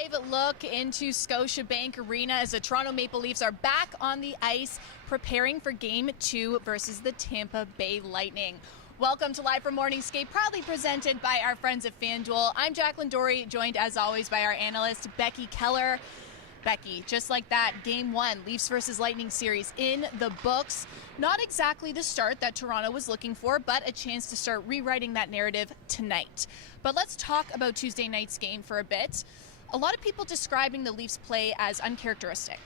Live look into Scotiabank Arena as the Toronto Maple Leafs are back on the ice preparing for Game 2 versus the Tampa Bay Lightning. Welcome to Live from Morning Skate, proudly presented by our friends at FanDuel. I'm Jacqueline Doorey, joined as always by our analyst, Becky Kellar. Becky, just like that, Game 1, Leafs versus Lightning series in the books. Not exactly the start that Toronto was looking for, but a chance to start rewriting that narrative tonight. But let's talk about Tuesday night's game for a bit. A lot of people describing the Leafs' play as uncharacteristic.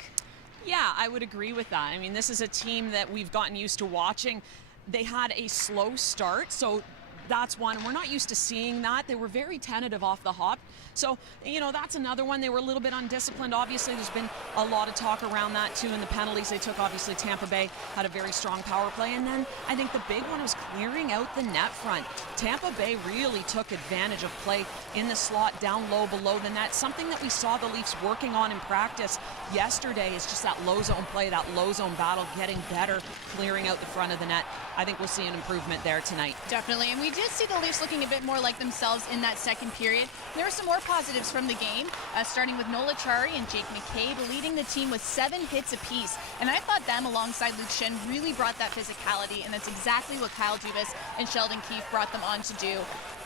Yeah, I would agree with that. I mean, this is a team that we've gotten used to watching. They had a slow start, so that's one. We're not used to seeing that. They were very tentative off the hop. So, you know, that's another one. They were a little bit undisciplined. Obviously, there's been a lot of talk around that, too, in the penalties they took. Obviously, Tampa Bay had a very strong power play. And then I think the big one was clearing out the net front. Tampa Bay really took advantage of play in the slot, down low, below the net. Something that we saw the Leafs working on in practice yesterday is just that low zone play, that low zone battle, getting better, clearing out the front of the net. I think we'll see an improvement there tonight. Definitely, and we did see the Leafs looking a bit more like themselves in that second period. There were some more positives from the game, starting with Noel Acciari and Jake McCabe leading the team with 7 hits apiece. And I thought them, alongside Luke Schenn, really brought that physicality, and that's exactly what Kyle Dubas and Sheldon Keefe brought them on to do.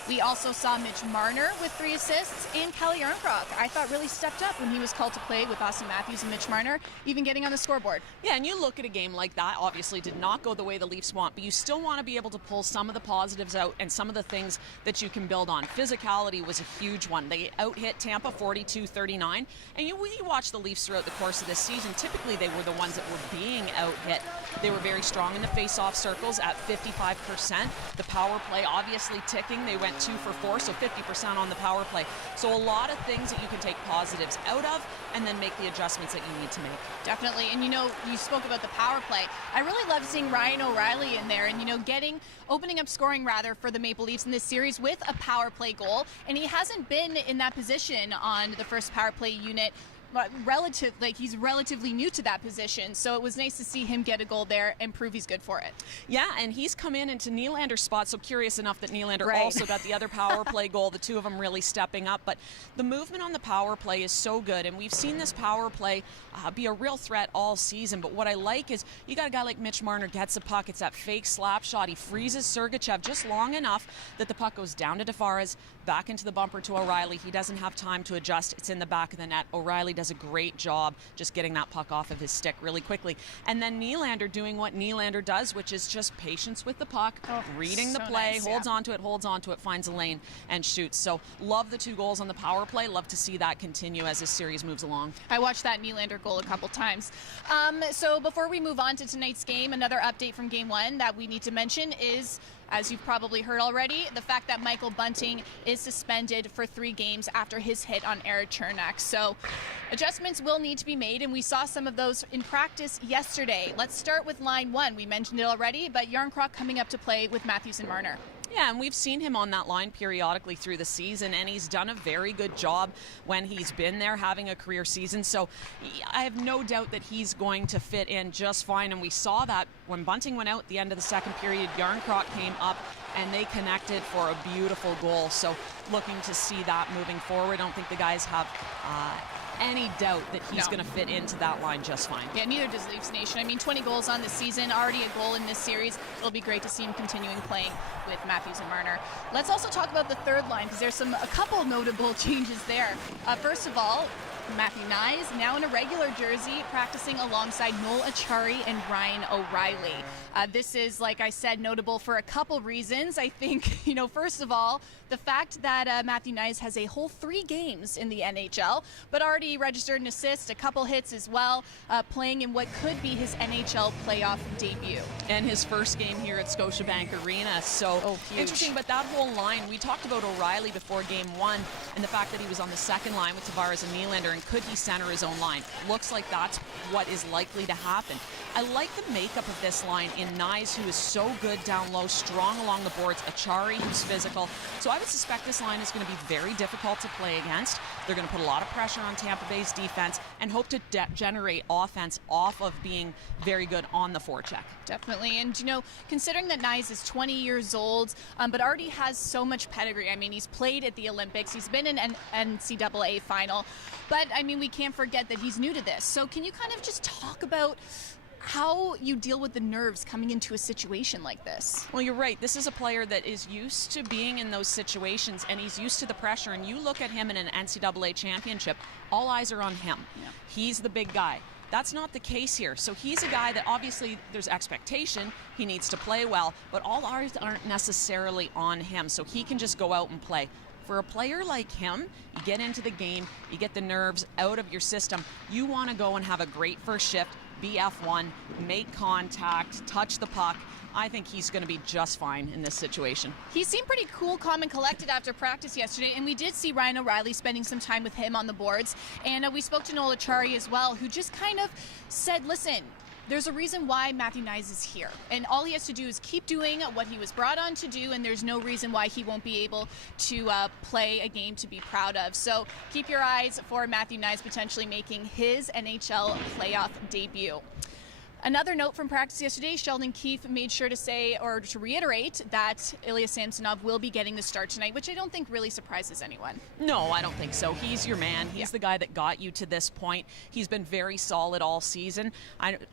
We also saw Mitch Marner with 3 assists, and Kellar I thought really stepped up when he was called to play with Austin Matthews and Mitch Marner, even getting on the scoreboard. Yeah, and you look at a game like that, obviously did not go the way the Leafs want, but you still want to be able to pull some of the positives out and some of the things that you can build on. Physicality was a huge one. They out-hit Tampa 42-39, and you watch the Leafs throughout the course of this season, typically they were the ones that were being out-hit. They were very strong in the face-off circles at 55%. The power play obviously ticking. They went 2 for 4, so 50% on the power play. So a lot of things that you can take positives out of and then make the adjustments that you need to make. Definitely, and you know, you spoke about the power play. I really love seeing Ryan O'Reilly in there and, you know, opening up scoring rather for the Maple Leafs in this series with a power play goal, and he hasn't been in that position on the first power play unit. He's relatively new to that position, so it was nice to see him get a goal there and prove he's good for it. Yeah, and he's come into Nylander's spot, so curious enough that Nylander also got the other power play goal, the two of them really stepping up. But the movement on the power play is so good, and we've seen this power play be a real threat all season. But what I like is you got a guy like Mitch Marner gets the puck, it's that fake slap shot, he freezes Sergachev just long enough that the puck goes down to Tavares, back into the bumper to O'Reilly. He doesn't have time to adjust, it's in the back of the net. O'Reilly does a great job just getting that puck off of his stick really quickly. And then Nylander doing what Nylander does, which is just patience with the puck, reading the play, nice, holds onto it, finds a lane and shoots. So love the 2 goals on the power play. Love to see that continue as this series moves along. I watched that Nylander goal a couple times. So before we move on to tonight's game, another update from Game 1 that we need to mention is, as you've probably heard already, the fact that Michael Bunting is suspended for 3 games after his hit on Eric Chernak. So adjustments will need to be made, and we saw some of those in practice yesterday. Let's start with line 1. We mentioned it already, but Järnkrok coming up to play with Matthews and Marner. Yeah, and we've seen him on that line periodically through the season, and he's done a very good job when he's been there having a career season. So I have no doubt that he's going to fit in just fine, and we saw that when Bunting went out at the end of the second period. Järnkrok came up, and they connected for a beautiful goal. So looking to see that moving forward. I don't think the guys have any doubt that he's going to fit into that line just fine. Yeah, neither does Leafs Nation. I mean, 20 goals on this season, already a goal in this series. It'll be great to see him continuing playing with Matthews and Marner. Let's also talk about the third line, because there's a couple notable changes there. First of all, Matthew Knies, now in a regular jersey, practicing alongside Noel Acciari and Ryan O'Reilly. This is, like I said, notable for a couple reasons. I think, you know, first of all, the fact that Matthew Knies has a whole 3 games in the NHL, but already registered an assist, a couple hits as well, playing in what could be his NHL playoff debut. And his first game here at Scotiabank Arena. So interesting, but that whole line, we talked about O'Reilly before Game 1 and the fact that he was on the second line with Tavares and Nylander, and could he center his own line? Looks like that's what is likely to happen. I like the makeup of this line in Nyes, who is so good down low, strong along the boards, Achari, who's physical. So I would suspect this line is going to be very difficult to play against. They're going to put a lot of pressure on Tampa Bay's defense and hope to generate offense off of being very good on the forecheck. Definitely. And, you know, considering that Nyes is 20 years old, but already has so much pedigree. I mean, he's played at the Olympics. He's been in an NCAA final. But, I mean, we can't forget that he's new to this. So can you kind of just talk about how you deal with the nerves coming into a situation like this? Well, you're right. This is a player that is used to being in those situations, and he's used to the pressure. And you look at him in an NCAA championship, all eyes are on him. Yeah. He's the big guy. That's not the case here. So he's a guy that obviously there's expectation. He needs to play well, but all eyes aren't necessarily on him. So he can just go out and play. For a player like him, you get into the game, you get the nerves out of your system. You want to go and have a great first shift, be F1, make contact, touch the puck. I think he's going to be just fine in this situation. He seemed pretty cool, calm, and collected after practice yesterday, and we did see Ryan O'Reilly spending some time with him on the boards. And we spoke to Noel Achari as well, who just kind of said, listen, there's a reason why Matthew Nyes is here, and all he has to do is keep doing what he was brought on to do, and there's no reason why he won't be able to play a game to be proud of. So keep your eyes for Matthew Nyes potentially making his NHL playoff debut. Another note from practice yesterday, Sheldon Keefe made sure to say, or to reiterate, that Ilya Samsonov will be getting the start tonight, which I don't think really surprises anyone. No, I don't think so. He's your man. He's the guy that got you to this point. He's been very solid all season.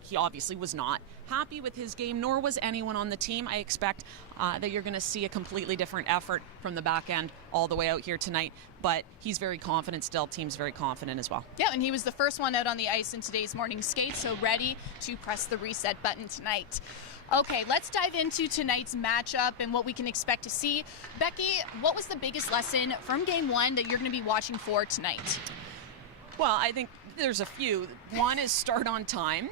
He obviously was not happy with his game, nor was anyone on the team. I expect that you're going to see a completely different effort from the back end all the way out here tonight. But he's very confident still. Team's very confident as well. Yeah, and he was the first one out on the ice in today's morning skate, so ready to press the reset button tonight. Okay, let's dive into tonight's matchup and what we can expect to see. Becky, what was the biggest lesson from Game 1 that you're going to be watching for tonight? Well, I think there's a few. One is start on time.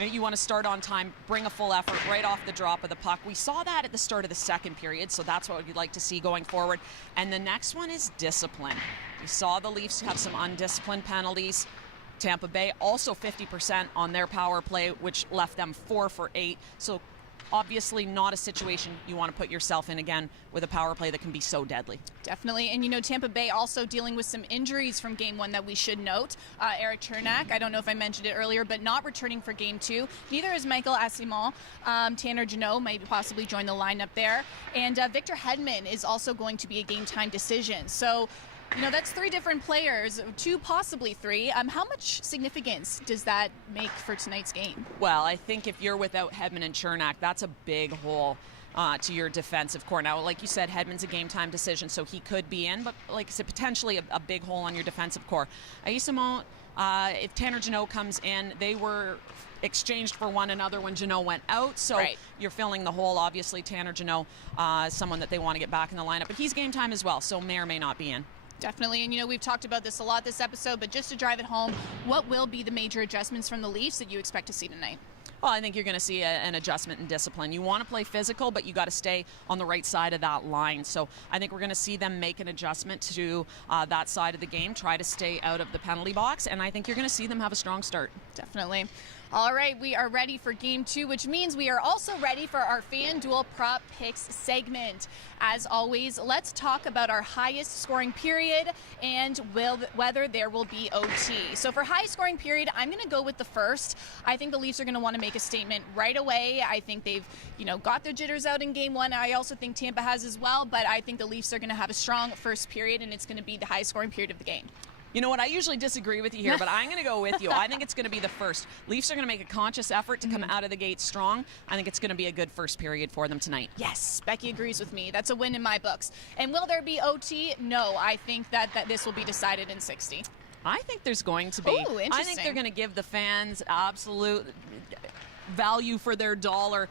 You want to start on time, bring a full effort right off the drop of the puck. We saw that at the start of the second period, so that's what we'd like to see going forward. And the next one is discipline. We saw the Leafs have some undisciplined penalties. Tampa Bay also 50% on their power play, which left them 4 for 8. So obviously not a situation you want to put yourself in again with a power play that can be so deadly. Definitely. And, you know, Tampa Bay also dealing with some injuries from Game 1 that we should note. Eric Chernak, I don't know if I mentioned it earlier, but not returning for Game 2. Neither is Michael Asimov. Tanner Jeannot might possibly join the lineup there. And Victor Hedman is also going to be a game-time decision. So, you know, that's 3 different players, 2, possibly 3. How much significance does that make for tonight's game? Well, I think if you're without Hedman and Chernak, that's a big hole to your defensive core. Now, like you said, Hedman's a game-time decision, so he could be in, but like I said, potentially a big hole on your defensive core. Asimov, if Tanner Jeannot comes in, they were exchanged for one another when Jeannot went out, so you're filling the hole. Obviously, Tanner Jeannot, someone that they want to get back in the lineup, but he's game-time as well, so may or may not be in. Definitely, and you know, we've talked about this a lot this episode, but just to drive it home, what will be the major adjustments from the Leafs that you expect to see tonight? Well, I think you're going to see an adjustment in discipline. You want to play physical, but you got to stay on the right side of that line. So I think we're going to see them make an adjustment to that side of the game, try to stay out of the penalty box, and I think you're going to see them have a strong start. Definitely. All right, we are ready for Game 2, which means we are also ready for our FanDuel Prop Picks segment. As always, let's talk about our highest scoring period and whether there will be OT. So for high scoring period, I'm going to go with the first. I think the Leafs are going to want to make a statement right away. I think they've, you know, got their jitters out in Game 1. I also think Tampa has as well, but I think the Leafs are going to have a strong first period, and it's going to be the high scoring period of the game. You know what? I usually disagree with you here, but I'm going to go with you. I think it's going to be the first. Leafs are going to make a conscious effort to come out of the gate strong. I think it's going to be a good first period for them tonight. Yes, Becky agrees with me. That's a win in my books. And will there be OT? No, I think that this will be decided in 60. I think there's going to be. Ooh, interesting. I think they're going to give the fans absolute value for their dollar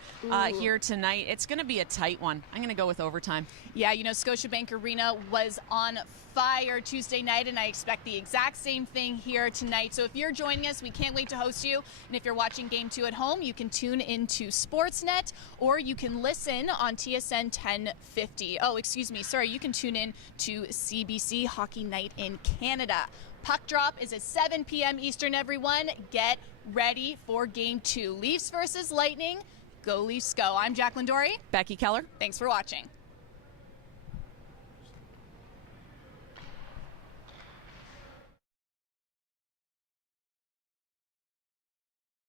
here tonight. It's going to be a tight one. I'm going to go with overtime. Yeah, you know, Scotiabank Arena was on fire Tuesday night, and I expect the exact same thing here tonight. So if you're joining us, we can't wait to host you. And if you're watching Game 2 at home, you can tune into Sportsnet, or you can listen on TSN 1050. Oh, excuse me. Sorry, you can tune in to CBC Hockey Night in Canada. Puck drop is at 7 p.m. Eastern, everyone. Get ready for Game 2. Leafs versus Lightning. Go Leafs go. I'm Jacqueline Doorey. Becky Kellar. Thanks for watching.